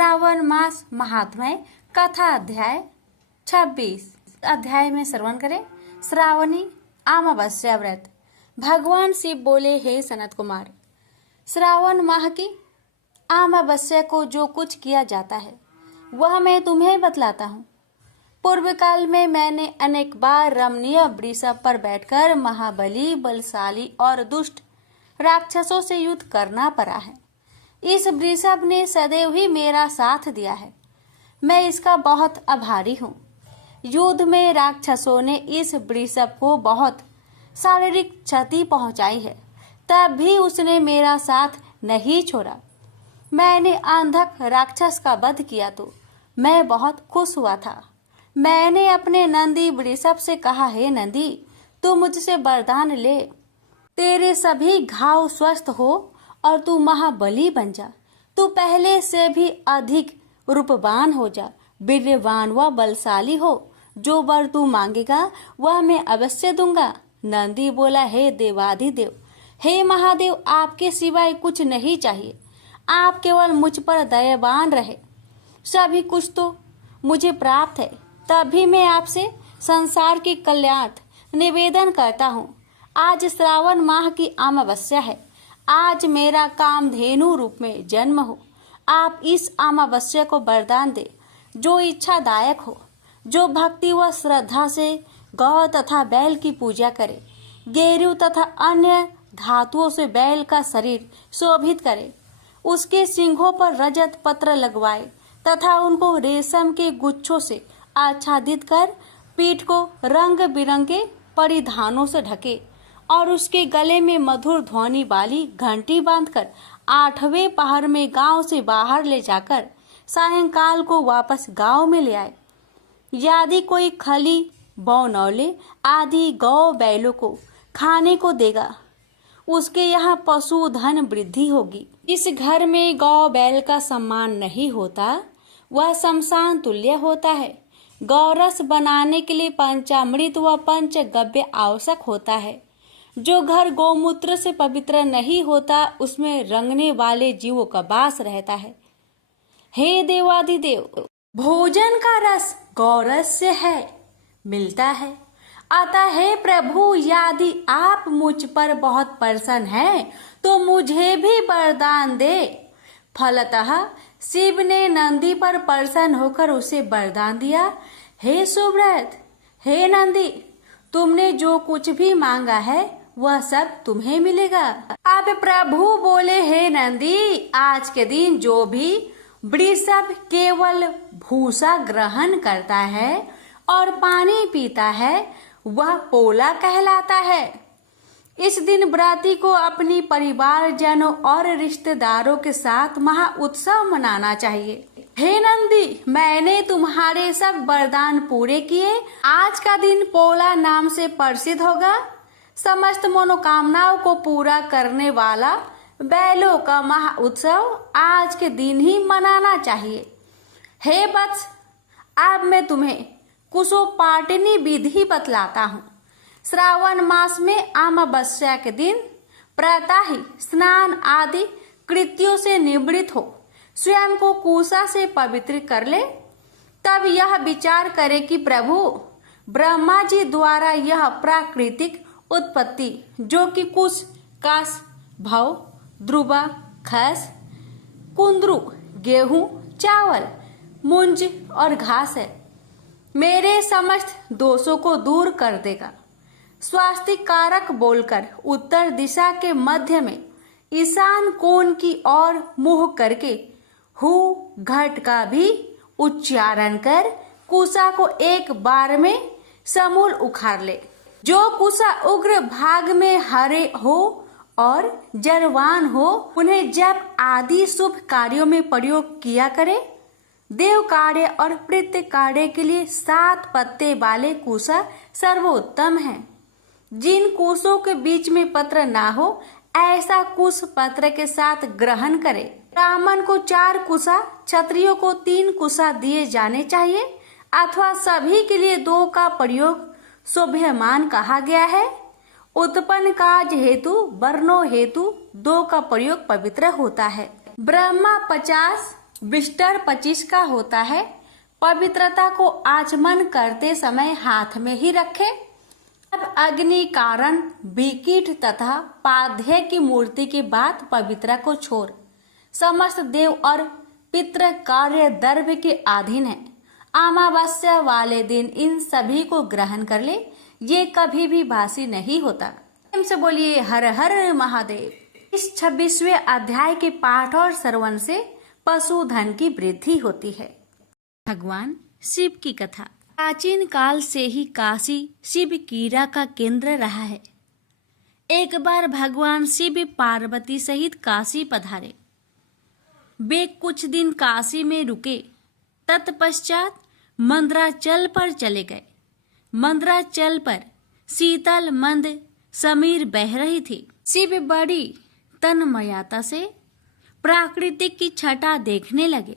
श्रावण मास महात्म्य कथा अध्याय 26 अध्याय में श्रवण करें। श्रावणी अमावस्या व्रत। भगवान शिव बोले, हे सनत कुमार, श्रावण माह की अमावस्या को जो कुछ किया जाता है वह मैं तुम्हें बतलाता हूँ। पूर्व काल में मैंने अनेक बार रमणीय वृषभ पर बैठकर महाबली, बलशाली और दुष्ट राक्षसों से युद्ध करना पड़ा है। इस वृषभ ने सदैव ही मेरा साथ दिया है, मैं इसका बहुत आभारी हूँ। युद्ध में राक्षसों ने इस वृषभ को बहुत शारीरिक क्षति पहुंचाई है, तब भी उसने मेरा साथ नहीं छोड़ा। मैंने अंधक राक्षस का वध किया तो मैं बहुत खुश हुआ था। मैंने अपने नंदी वृषभ से कहा, हे नंदी, तू मुझसे वरदान ले, तेरे सभी घाव स्वस्थ हो और तू महाबली बन जा। तू पहले से भी अधिक रूपवान हो जा, वीर्यवान व बलशाली हो। जो वर तू मांगेगा वह मैं अवश्य दूंगा। नंदी बोला, हे देवाधिदेव, हे महादेव, आपके सिवाय कुछ नहीं चाहिए। आप केवल मुझ पर दयावान रहे, सभी कुछ तो मुझे प्राप्त है। तभी मैं आपसे संसार की कल्याण निवेदन करता हूँ। आज श्रावण माह की अमावस्या है। आज मेरा कामधेनु रूप में जन्म हो। आप इस अमावस्या को वरदान दे जो इच्छादायक हो, जो भक्ति व श्रद्धा से गौ तथा बैल की पूजा करे, गेरू तथा अन्य धातुओं से बैल का शरीर शोभित करे, उसके सिंघों पर रजत पत्र लगवाए तथा उनको रेशम के गुच्छों से आच्छादित कर पीठ को रंग बिरंगे परिधानों से ढके और उसके गले में मधुर ध्वनि वाली घंटी बांधकर 8वें पहर में गांव से बाहर ले जाकर सायंकाल को वापस गांव में ले आए। यदि कोई खली बौनौले आदि गौ बैलों को खाने को देगा, उसके यहाँ पशु धन वृद्धि होगी। इस घर में गौ बैल का सम्मान नहीं होता, वह शमशान तुल्य होता है। गौरस बनाने के लिए पंचामृत व पंचगव्य आवश्यक होता है। जो घर गौमूत्र से पवित्र नहीं होता, उसमें रंगने वाले जीवों का वास रहता है। हे देवाधिदेव, भोजन का रस गौरस से है मिलता है। अतः हे प्रभु, यदि आप मुझ पर बहुत प्रसन्न हैं तो मुझे भी वरदान दे। फलतः शिव ने नंदी पर प्रसन्न होकर उसे वरदान दिया, हे सुव्रत, हे नंदी, तुमने जो कुछ भी मांगा है वह सब तुम्हें मिलेगा। अब प्रभु बोले, हे नंदी, आज के दिन जो भी वृषभ केवल भूसा ग्रहण करता है और पानी पीता है वह पोला कहलाता है। इस दिन व्रती को अपनी परिवारजनों और रिश्तेदारों के साथ महा उत्सव मनाना चाहिए। हे नंदी, मैंने तुम्हारे सब वरदान पूरे किए। आज का दिन पोला नाम से प्रसिद्ध होगा। समस्त मनोकामनाओं को पूरा करने वाला बैलों का महा उत्सव आज के दिन ही मनाना चाहिए। हे वत्स, अब मैं तुम्हें कुशोपाटिनी विधि बतलाता हूँ। श्रावण मास में अमावस्या के दिन प्रातः ही स्नान आदि कृत्यों से निवृत्त हो स्वयं को कुशा से पवित्र कर ले। तब यह विचार करे कि प्रभु ब्रह्मा जी द्वारा यह प्राकृतिक उत्पत्ति, जो कि कुश, काश, भव, ध्रुवा, खस, कुंद्रू, गेहूं, चावल, मुंज और घास है, मेरे समस्त दोषों को दूर कर देगा। स्वास्तिक कारक बोलकर उत्तर दिशा के मध्य में ईशान कोण की ओर मुंह करके हु घट का भी उच्चारण कर कुशा को एक बार में समूल उखाड़ ले। जो कुशा उग्र भाग में हरे हो और जरवान हो, उन्हें जप आदि शुभ कार्यों में प्रयोग किया करे। देव कार्य और प्रीत्य कार्य के लिए 7 पत्ते वाले कुशा सर्वोत्तम है। जिन कुशों के बीच में पत्र ना हो, ऐसा कुश पत्र के साथ ग्रहण करे। ब्राह्मण को 4 कुशा, क्षत्रियों को 3 कुशा दिए जाने चाहिए, अथवा सभी के लिए 2 का प्रयोग शोभ्यमान कहा गया है। उत्पन्न काज हेतु, वर्णों हेतु 2 का प्रयोग पवित्र होता है। ब्रह्मा 50, बिस्तर 25 का होता है। पवित्रता को आचमन करते समय हाथ में ही रखे। अब अग्नि कारण विकीट तथा पाध्याय की मूर्ति के बाद पवित्रा को छोड़ समस्त देव और पितृ कार्य द्रव्य के अधीन है। अमावस्या वाले दिन इन सभी को ग्रहण कर ले, ये कभी भी बासी नहीं होता। प्रेम से बोलिए हर हर महादेव। इस 26वें अध्याय के पाठ और श्रवण से पशुधन की वृद्धि होती है। भगवान शिव की कथा। प्राचीन काल से ही काशी शिव क्रीड़ा का केंद्र रहा है। एक बार भगवान शिव पार्वती सहित काशी पधारे। वे कुछ दिन काशी में रुके। तत्पश्चात मंदराचल पर चले गए। मंदराचल पर शीतल मंद समीर बह रही थी। शिव बड़ी तन्मयता से प्राकृतिक की छटा देखने लगे।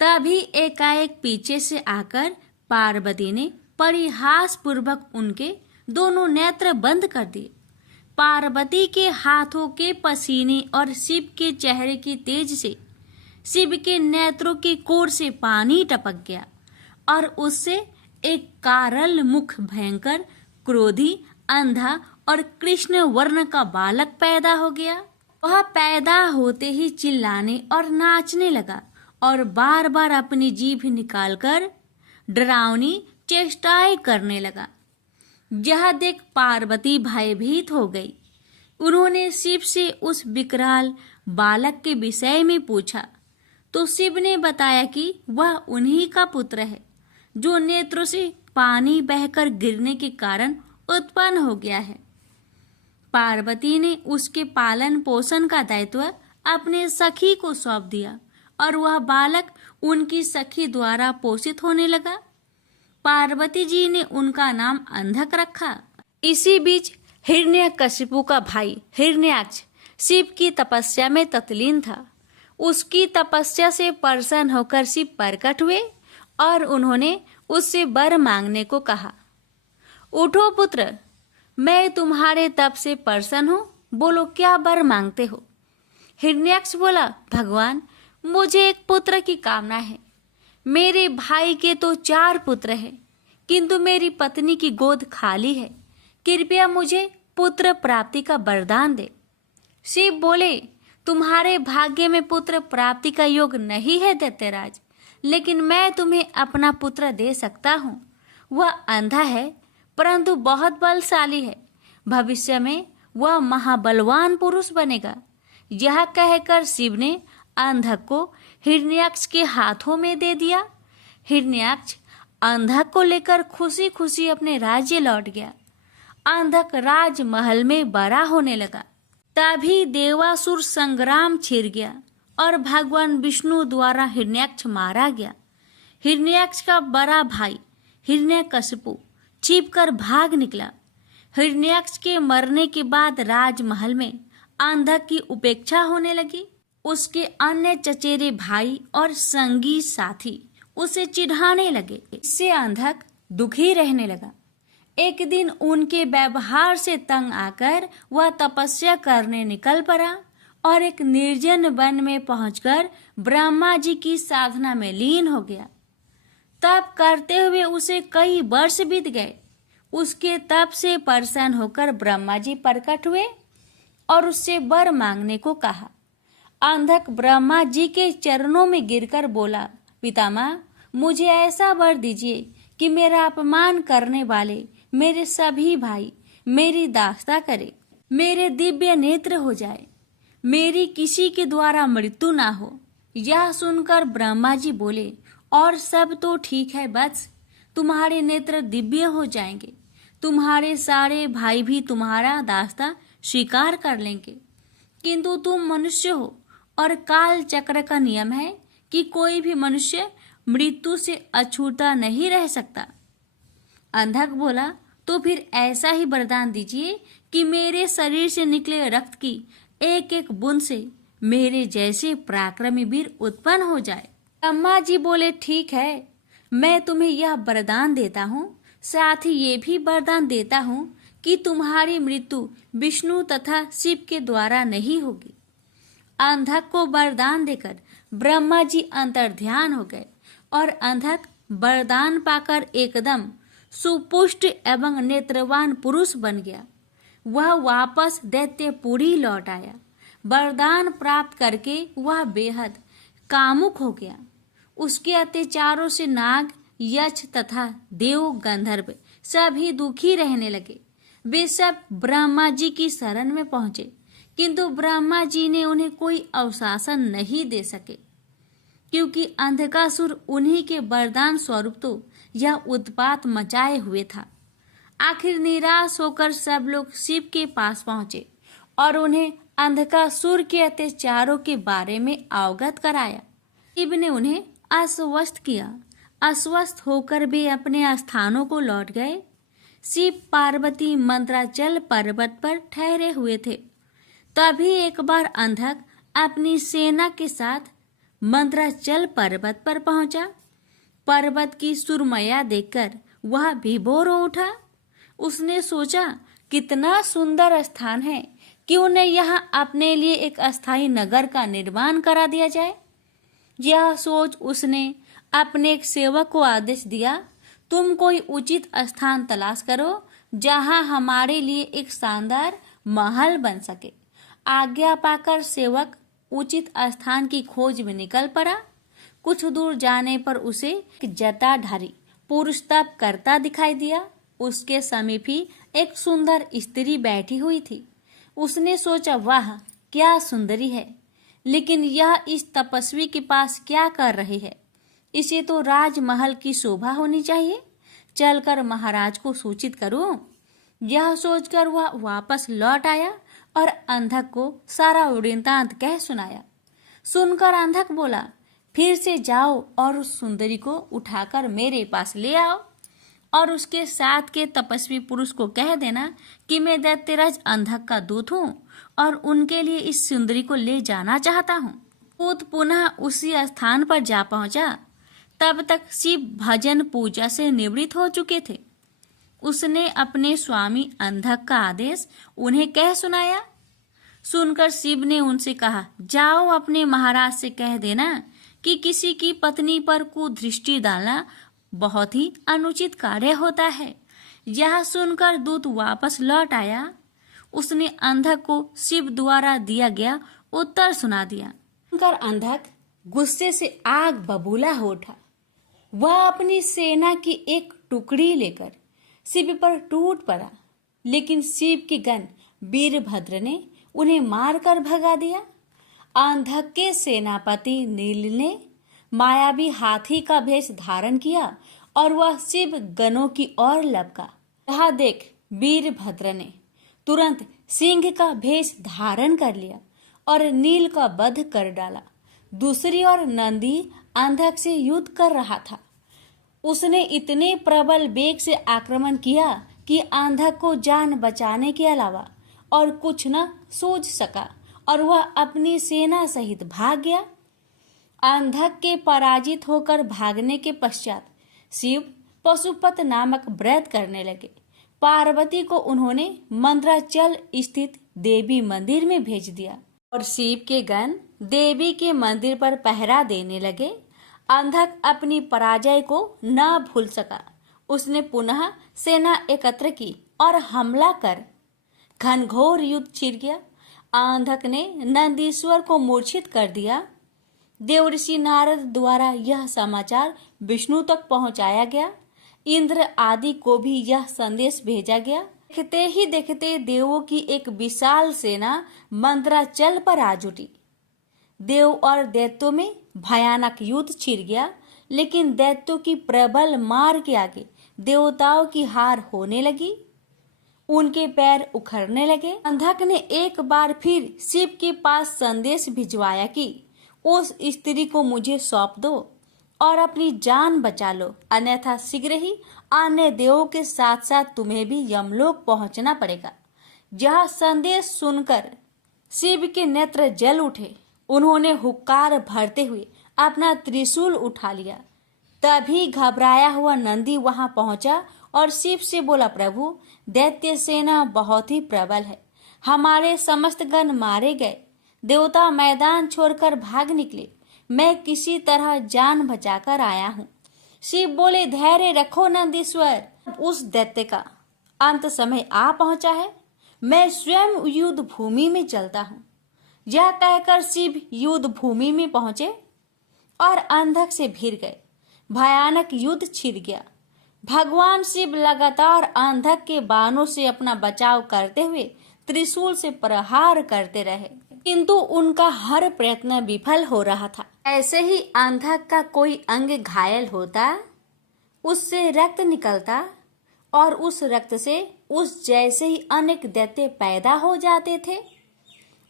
तभी एकाएक पीछे से आकर पार्वती ने परिहास पूर्वक उनके दोनों नेत्र बंद कर दिए। पार्वती के हाथों के पसीने और शिव के चेहरे की तेज से शिव के नेत्रों की कोर से पानी टपक गया और उससे एक कारल मुख भयंकर क्रोधी अंधा और कृष्ण वर्ण का बालक पैदा हो गया। वह पैदा होते ही चिल्लाने और नाचने लगा और बार बार अपनी जीभ निकालकर डरावनी चेष्टाएं करने लगा। यह देख पार्वती भयभीत हो गई। उन्होंने शिव से उस विकराल बालक के विषय में पूछा तो शिव ने बताया कि वह उन्हीं का पुत्र है जो नेत्रों से पानी बहकर गिरने के कारण उत्पन्न हो गया है। पार्वती ने उसके पालन पोषण का दायित्व अपने सखी को सौंप दिया और वह बालक उनकी सखी द्वारा पोषित होने लगा। पार्वती जी ने उनका नाम अंधक रखा। इसी बीच हिरण्यकशिपु का भाई हिरण्याक्ष शिव की तपस्या में तत्लीन था। उसकी तपस्या से प्रसन्न होकर शिव प्रकट हुए और उन्होंने उससे वर मांगने को कहा। उठो पुत्र, मैं तुम्हारे तप से प्रसन्न हूँ, बोलो क्या वर मांगते हो। हिरण्याक्ष बोला, भगवान मुझे एक पुत्र की कामना है। मेरे भाई के तो 4 पुत्र हैं, किंतु मेरी पत्नी की गोद खाली है। कृपया मुझे पुत्र प्राप्ति का वरदान दे। शिव बोले, तुम्हारे भाग्य में पुत्र प्राप्ति का योग नहीं है दैत्यराज, लेकिन मैं तुम्हें अपना पुत्र दे सकता हूँ। वह अंधा है परंतु बहुत बलशाली है। भविष्य में वह महाबलवान पुरुष बनेगा। यह कहकर शिव ने अंधक को हिरण्याक्ष के हाथों में दे दिया। हिरण्याक्ष अंधक को लेकर खुशी खुशी अपने राज्य लौट गया। अंधक राजमहल में बड़ा होने लगा। तभी देवासुर संग्राम छिड़ गया और भगवान विष्णु द्वारा हिरण्याक्ष मारा गया। हिरण्याक्ष का बड़ा भाई हिरण्यकशिपु छिपकर भाग निकला। हिरण्याक्ष के मरने के बाद राजमहल में अंधक की उपेक्षा होने लगी। उसके अन्य चचेरे भाई और संगी साथी उसे चिढ़ाने लगे। इससे अंधक दुखी रहने लगा। एक दिन उनके व्यवहार से तंग आकर वह तपस्या करने निकल पड़ा और एक निर्जन वन में पहुंचकर ब्रह्मा जी की साधना में लीन हो गया। तप करते हुए उसे कई वर्ष बीत गए। उसके तप से प्रसन्न होकर ब्रह्मा जी प्रकट हुए और उससे वर मांगने को कहा। अंधक ब्रह्मा जी के चरणों में गिरकर बोला, पितामह मुझे ऐसा वर दीजिए कि मेरा अपमान करने वाले मेरे सभी भाई मेरी दास्ता करे, मेरे दिव्य नेत्र हो जाए, मेरी किसी के द्वारा मृत्यु ना हो। यह सुनकर ब्रह्मा जी बोले, और सब तो ठीक है बस, तुम्हारे नेत्र दिव्य हो जाएंगे। तुम्हारे सारे भाई भी तुम्हारा दास्ता स्वीकार कर लेंगे, किंतु तुम मनुष्य हो और काल चक्र का नियम है कि कोई भी मनुष्य मृत्यु से अछूता नहीं रह सकता। अंधक बोला, तो फिर ऐसा ही वरदान दीजिए कि मेरे शरीर से निकले रक्त की एक एक बूंद से मेरे जैसे पराक्रमी वीर उत्पन्न हो जाए। ब्रह्मा जी बोले, ठीक है, मैं तुम्हें यह वरदान देता हूँ, साथ ही ये भी वरदान देता हूँ कि तुम्हारी मृत्यु विष्णु तथा शिव के द्वारा नहीं होगी। अंधक को वरदान देकर ब्रह्मा जी अंतर्ध्यान हो गए और अंधक वरदान पाकर एकदम सुपुष्ट एवं नेत्रवान पुरुष बन गया। वह वापस दैत्यपुरी लौट आया। वरदान प्राप्त करके वह बेहद कामुक हो गया। उसके अत्याचारों से नाग, यक्ष तथा देव, गंधर्व सभी दुखी रहने लगे। वे सब ब्रह्मा जी की शरण में पहुंचे, किंतु ब्रह्मा जी ने उन्हें कोई अवशासन नहीं दे सके, क्योंकि अंधकासुर उन्हीं के वरदान स्वरूप तो यह उत्पात मचाए हुए था। आखिर निराश होकर सब लोग शिव के पास पहुंचे और उन्हें अंधकासुर के अत्याचारों के बारे में अवगत कराया। शिव ने उन्हें आश्वस्त किया। अस्वस्थ होकर वे अपने स्थानों को लौट गए। शिव पार्वती मंद्राचल पर्वत पर ठहरे हुए थे। तभी एक बार अंधक अपनी सेना के साथ मंद्राचल पर्वत पर पहुंचा। पर्वत की सुरमया देखकर वह विभोर हो उठा। उसने सोचा, कितना सुंदर स्थान है, क्यों न यहाँ अपने लिए एक अस्थायी नगर का निर्माण करा दिया जाए। यह सोच उसने अपने एक सेवक को आदेश दिया, तुम कोई उचित स्थान तलाश करो जहाँ हमारे लिए एक शानदार महल बन सके। आज्ञा पाकर सेवक उचित स्थान की खोज में निकल पड़ा। कुछ दूर जाने पर उसे एक जटाधारी पुरुष तप करता दिखाई दिया। उसके समीप ही एक सुंदर स्त्री बैठी हुई थी। उसने सोचा, वाह क्या सुंदरी है, लेकिन यह इस तपस्वी के पास क्या कर रही है। इसे तो राजमहल की शोभा होनी चाहिए, चलकर महाराज को सूचित करूं। यह सोचकर वह वापस लौट आया और अंधक को सारा वृत्तांत कह सुनाया। सुनकर अंधक बोला, फिर से जाओ और उस सुंदरी को उठाकर मेरे पास ले आओ और उसके साथ के तपस्वी पुरुष को कह देना कि मैं दैत्यराज अंधक का दूत हूँ और उनके लिए इस सुंदरी को ले जाना चाहता हूँ। दूत पुनः उसी स्थान पर जा पहुंचा। तब तक शिव भजन पूजा से निवृत्त हो चुके थे। उसने अपने स्वामी अंधक का आदेश उन्हें कह सुनाया। सुनकर शिव ने उनसे कहा, जाओ अपने महाराज से कह देना कि किसी की पत्नी पर कुदृष्टि डालना बहुत ही अनुचित कार्य होता है। यह सुनकर दूत वापस लौट आया। उसने अंधक को शिव द्वारा दिया गया उत्तर सुना दिया। सुनकर अंधक गुस्से से आग बबूला हो उठा। वह अपनी सेना की एक टुकड़ी लेकर शिव पर टूट पड़ा, लेकिन शिव के गण वीरभद्र ने उन्हें मारकर भगा दिया। अंधक के सेनापति नील ने मायावी हाथी का भेष धारण किया और वह शिव गणों की ओर लपका। यह देख वीरभद्र ने तुरंत सिंह का भेष धारण कर लिया और नील का वध कर डाला। दूसरी ओर नंदी अंधक से युद्ध कर रहा था। उसने इतने प्रबल वेग से आक्रमण किया कि अंधक को जान बचाने के अलावा और कुछ न सूझ सका और वह अपनी सेना सहित भाग गया। अंधक के पराजित होकर भागने के पश्चात शिव पशुपत नामक व्रत करने लगे। पार्वती को उन्होंने मंद्राचल स्थित देवी मंदिर में भेज दिया और शिव के गण देवी के मंदिर पर पहरा देने लगे। अंधक अपनी पराजय को न भूल सका। उसने पुनः सेना एकत्र की और हमला कर घनघोर युद्ध छिड़ गया। अंधक ने नंदीश्वर को मूर्छित कर दिया। देवर्षि नारद द्वारा यह समाचार विष्णु तक पहुंचाया गया। इंद्र आदि को भी यह संदेश भेजा गया। देखते ही देखते देवों की एक विशाल सेना मंद्राचल पर आ जुटी। देव और दैत्यों में भयानक युद्ध छिड़ गया, लेकिन दैत्यों की प्रबल मार के आगे देवताओं की हार होने लगी। उनके पैर उखड़ने लगे। अंधक ने एक बार फिर शिव के पास संदेश भिजवाया कि उस स्त्री को मुझे सौंप दो और अपनी जान बचा लो, अन्यथा शीघ्र ही अन्य देवों के साथ साथ तुम्हें भी यमलोक पहुंचना पड़ेगा। यह संदेश सुनकर शिव के नेत्र जल उठे। उन्होंने हुक्कार भरते हुए अपना त्रिशूल उठा लिया। तभी घबराया हुआ नंदी वहां पहुंचा और शिव से बोला, प्रभु दैत्य सेना बहुत ही प्रबल है, हमारे समस्त गण मारे गए, देवता मैदान छोड़कर भाग निकले, मैं किसी तरह जान बचाकर आया हूँ। शिव बोले, धैर्य रखो नंदीश्वर, उस दैत्य का अंत समय आ पहुंचा है। मैं स्वयं युद्ध भूमि में चलता हूँ। यह कहकर शिव युद्ध भूमि में पहुंचे और अंधक से भिड़ गए। भयानक युद्ध छिड़ गया। भगवान शिव लगातार अंधक के बाणों से अपना बचाव करते हुए त्रिशूल से प्रहार करते रहे, किंतु उनका हर प्रयत्न विफल हो रहा था। ऐसे ही अंधक का कोई अंग घायल होता, उससे रक्त निकलता और उस रक्त से उस जैसे ही अनेक दैत्य पैदा हो जाते थे।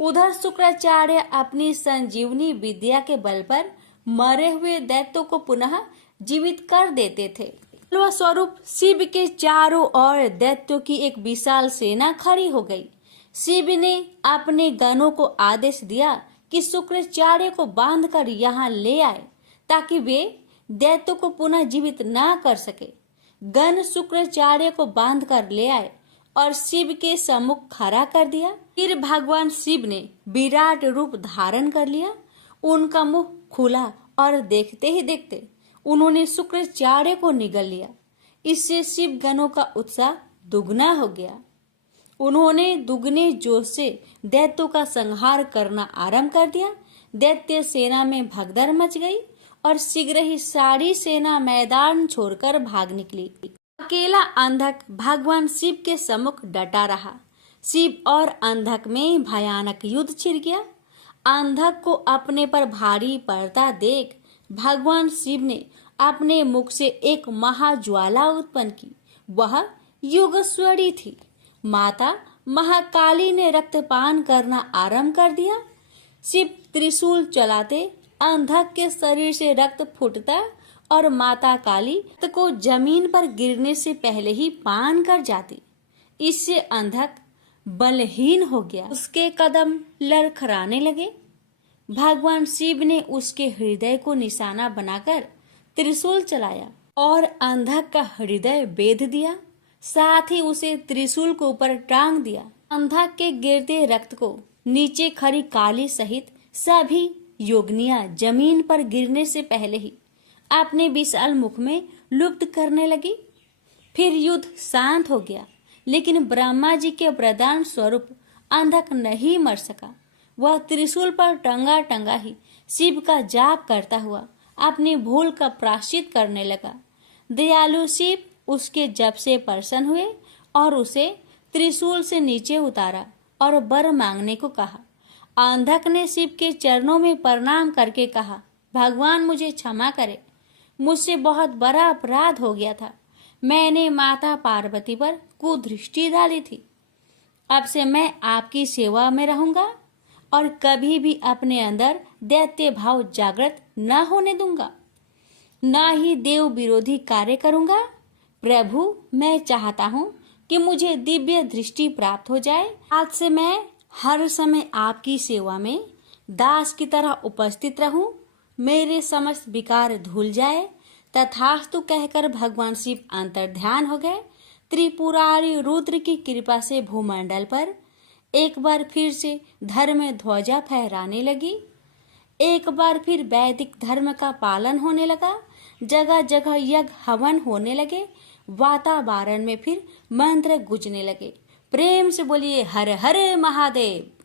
उधर शुक्राचार्य अपनी संजीवनी विद्या के बल पर मरे हुए दैत्यों को पुनः जीवित कर देते थे। स्वरूप शिव के चारों ओर दैत्यों की एक विशाल सेना खड़ी हो गई। शिव ने अपने गणों को आदेश दिया कि शुक्राचार्य को बांधकर यहाँ ले आए, ताकि वे दैत्यों को पुनः जीवित न कर सके। गण शुक्राचार्य को बांधकर ले आए और शिव के सम्मुख खड़ा कर दिया। फिर भगवान शिव ने विराट रूप धारण कर लिया। उनका मुंह खुला और देखते ही देखते उन्होंने शुक्राचार्य को निगल लिया। इससे शिव गणों का उत्साह दुगना हो गया। उन्होंने दुगने जोश से दैत्यों का संहार करना आरंभ कर दिया। दैत्य सेना में भगदड़ मच गई और शीघ्र ही सारी सेना मैदान छोड़कर भाग निकली। अकेला अंधक भगवान शिव के सम्मुख डटा रहा। शिव और अंधक में भयानक युद्ध छिड़ गया। अंधक को अपने पर भारी पड़ता देख भगवान शिव ने अपने मुख से एक महाज्वाला उत्पन्न की। वह योगेश्वरी थी। माता महाकाली ने रक्तपान करना आरंभ कर दिया। शिव त्रिशूल चलाते अंधक के शरीर से रक्त फूटता और माता काली रक्त को जमीन पर गिरने से पहले ही पान कर जाती। इससे अंधक बलहीन हो गया। उसके कदम लड़खड़ाने लगे। भगवान शिव ने उसके हृदय को निशाना बनाकर त्रिशूल चलाया और अंधक का हृदय बेध दिया। साथ ही उसे त्रिशूल को ऊपर टांग दिया। अंधक के गिरते रक्त को नीचे खड़ी काली सहित सभी योगिनियां जमीन पर गिरने से पहले ही अपने विशाल मुख में लुप्त करने लगी। फिर युद्ध शांत हो गया, लेकिन ब्रह्मा जी के वरदान स्वरूप अंधक नहीं मर सका। वह त्रिशूल पर टंगा टंगा ही शिव का जाप करता हुआ अपनी भूल का प्रायश्चित करने लगा। दयालु शिव उसके जप से प्रसन्न हुए और उसे त्रिशूल से नीचे उतारा और वर मांगने को कहा। अंधक ने शिव के चरणों में प्रणाम करके कहा, भगवान मुझे क्षमा करे, मुझसे बहुत बड़ा अपराध हो गया था। मैंने माता पार्वती पर कुदृष्टि डाली थी। अब से मैं आपकी सेवा में रहूंगा और कभी भी अपने अंदर दैत्य भाव जागृत न होने दूंगा, न ही देव विरोधी कार्य करूंगा। प्रभु, मैं चाहता हूँ कि मुझे दिव्य दृष्टि प्राप्त हो जाए। आज से मैं हर समय आपकी सेवा में दास की तरह उपस्थित रहूं। मेरे समस्त विकार धुल जाए। तथास्तु कहकर भगवान शिव अंतर्ध्यान हो गए। त्रिपुरारी रुद्र की कृपा से भूमंडल पर एक बार फिर से धर्म ध्वजा फहराने लगी। एक बार फिर वैदिक धर्म का पालन होने लगा। जगह जगह यज्ञ हवन होने लगे। वातावरण में फिर मंत्र गूंजने लगे। प्रेम से बोलिए हर हर महादेव।